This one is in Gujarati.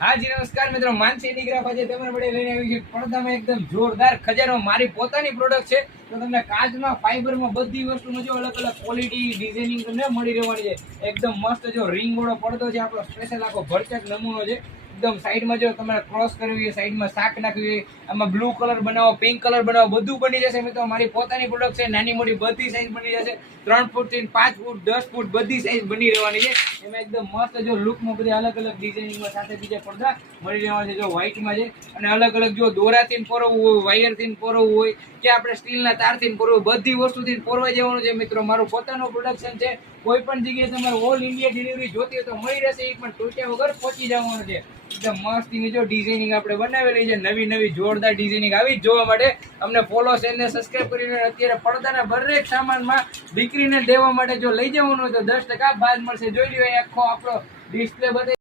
હા જી નમસ્કાર મિત્રો, માનસી ડીગ્રાફ આજે તમારા માટે લઈને આવી છે પડદામાં એકદમ જોરદાર ખજાનો મારી પોતાની પ્રોડક્ટ છે. તો તમને કાચમાં ફાઈબરમાં બધી વસ્તુનો જો અલગ અલગ ક્વોલિટી ડિઝાઇનિંગ તમને મળી રહેવાની છે. એકદમ મસ્ત જો રિંગ વાળો પડદો છે, આપણો સ્પેશિયલ આખો ભરચક નમૂનો છે. એકદમ સાઈડમાં જો તમારે ક્રોસ કરવી હોય, સાઈડમાં શાક નાખવી હોય, આમાં બ્લુ કલર બનાવો, પિંક કલર બનાવો, બધું બની જશે મિત્રો. મારી પોતાની પ્રોડક્ટ છે, નાની મોટી બધી સાઈઝ બની જશે. 3 ફૂટથી 5 ફૂટ 10 ફૂટ બધી સાઈઝ બની રહેવાની છે. એમાં એકદમ મસ્ત જો લુકમાં બધી અલગ અલગ ડિઝાઇનિંગમાં સાથે બીજા પડદા મળી રહેવાના છે. જો વ્હાઈટમાં છે અને અલગ અલગ જો દોરાથી પોરવવું હોય, વાયરથી પોરવવું હોય કે આપણે સ્ટીલના તારથી પોરવું, બધી વસ્તુથી પોરવાઈ જવાનું છે મિત્રો. મારું પોતાનું પ્રોડક્શન છે. કોઈ પણ જગ્યાએ તમારે ઓલ ઇન્ડિયા ડિલિવરી જોતી હોય તો મળી રહેશે. એ પણ તૂટ્યા વગર પહોંચી જવાનું છે. એકદમ મસ્ત જો ડિઝાઇનિંગ આપણે બનાવેલી છે, નવી નવી જોરદાર ડિઝાઇનિંગ આવી જ જોવા માટે અમને ફોલો શેર ને સબસ્ક્રાઇબ કરીને અત્યારે પડદાના દરેક સામાનમાં દીકરીને દેવા માટે જો લઈ જવાનું હોય તો 10% બાદ મળશે. જોઈ લ્યો આખો આપણો ડિસ્પ્લે બધે